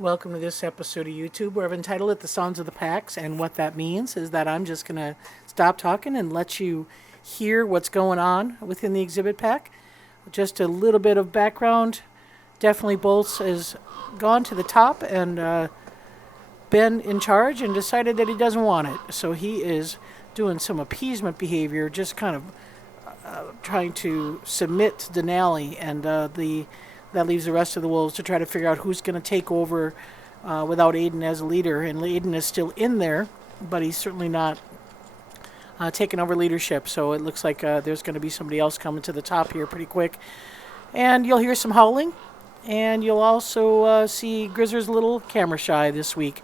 Welcome to this episode of YouTube where I've entitled it The Sounds of the Packs. And what that means is that I'm just going to stop talking and let you hear what's going on within the exhibit pack. Just a little bit of background. Definitely Bolts has gone to the top and been in charge and decided that he doesn't want it. So he is doing some appeasement behavior, just kind of trying to submit to Denali, and that leaves the rest of the Wolves to try to figure out who's going to take over without Aiden as a leader. And Aiden is still in there, but he's certainly not taking over leadership. So it looks like there's going to be somebody else coming to the top here pretty quick. And you'll hear some howling, and you'll also see Grizzer's a little camera shy this week.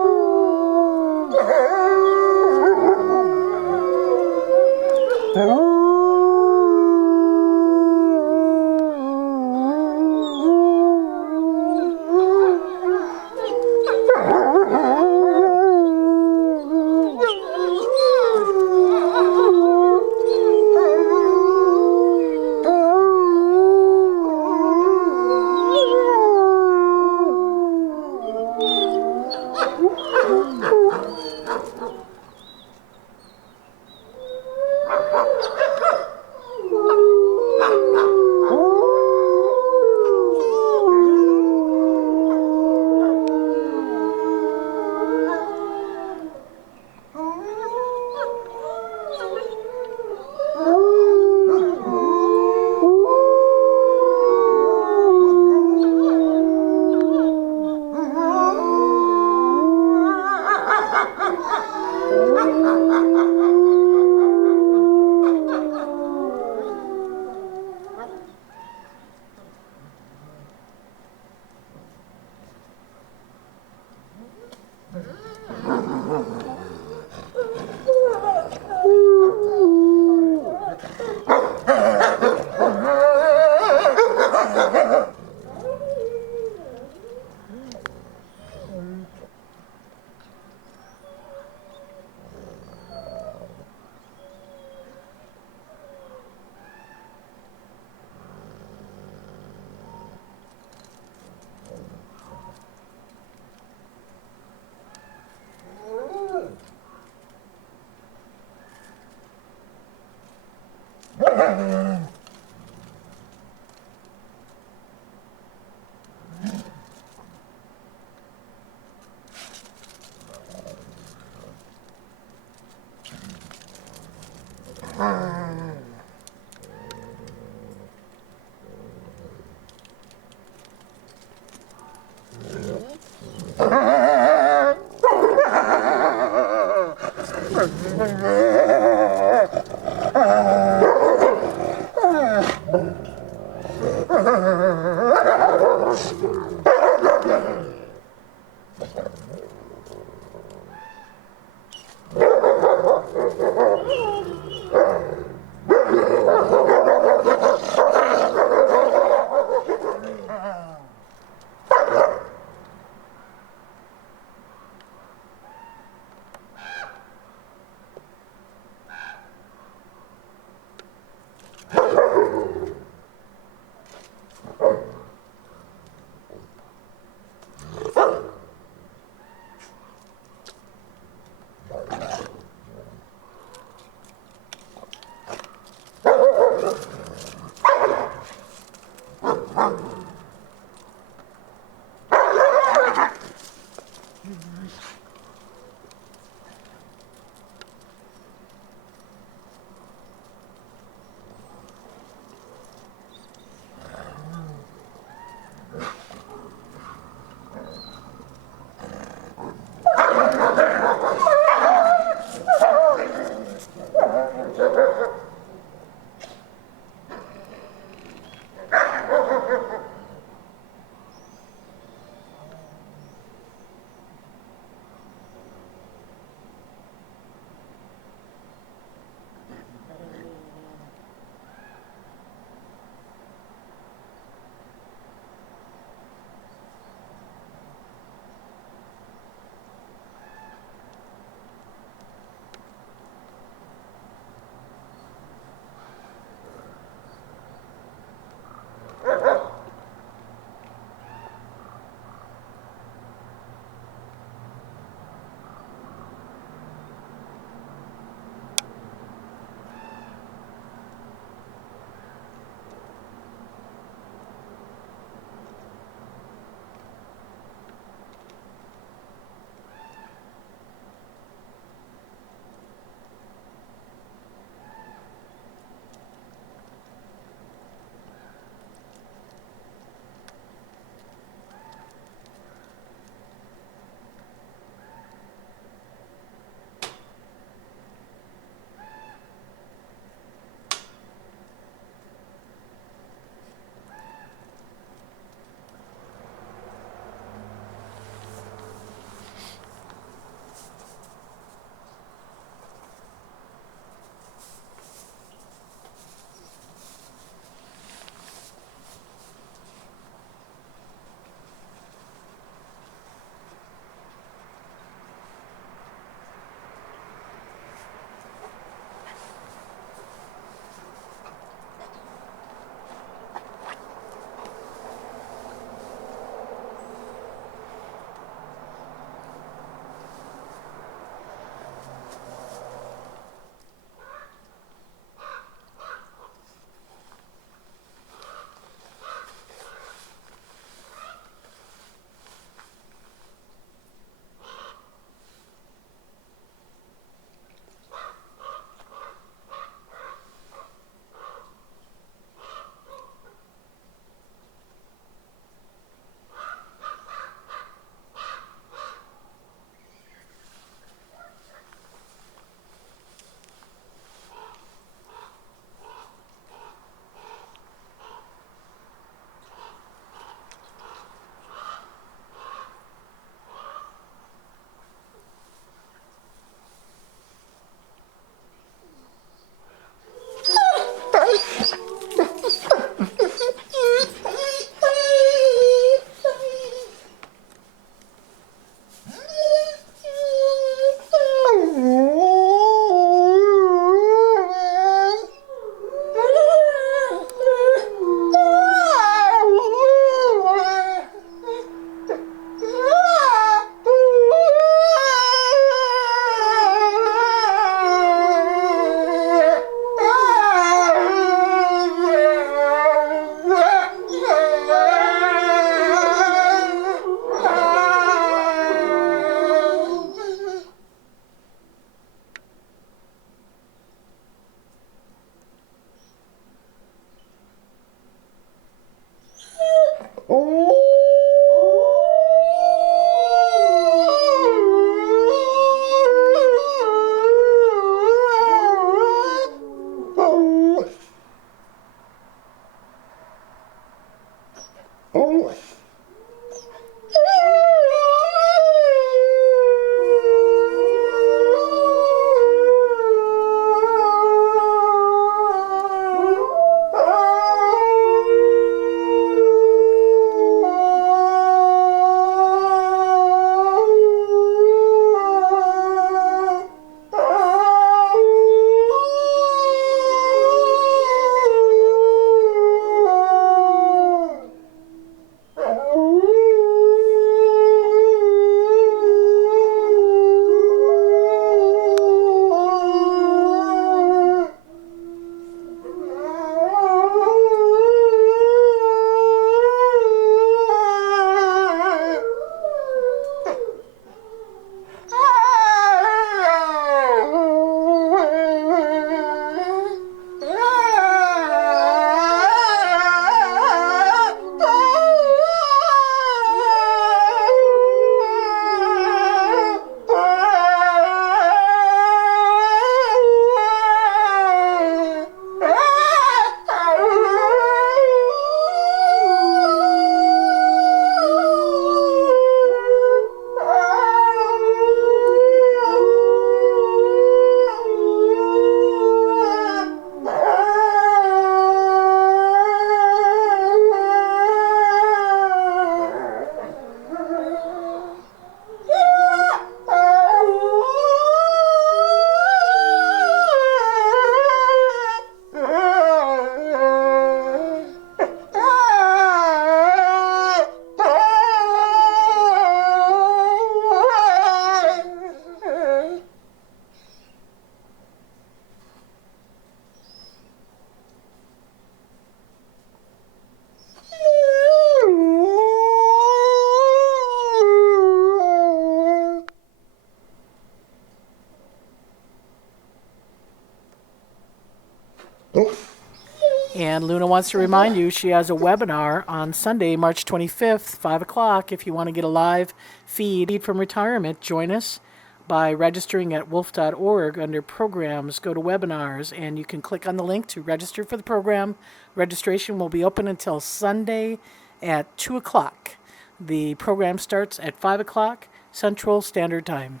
And Luna wants to remind you she has a webinar on Sunday, March 25th, 5 o'clock. If you want to get a live feed from retirement, join us by registering at wolf.org under programs. Go to webinars, and you can click on the link to register for the program. Registration will be open until Sunday at 2 o'clock. The program starts at 5 o'clock Central Standard Time.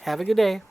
Have a good day.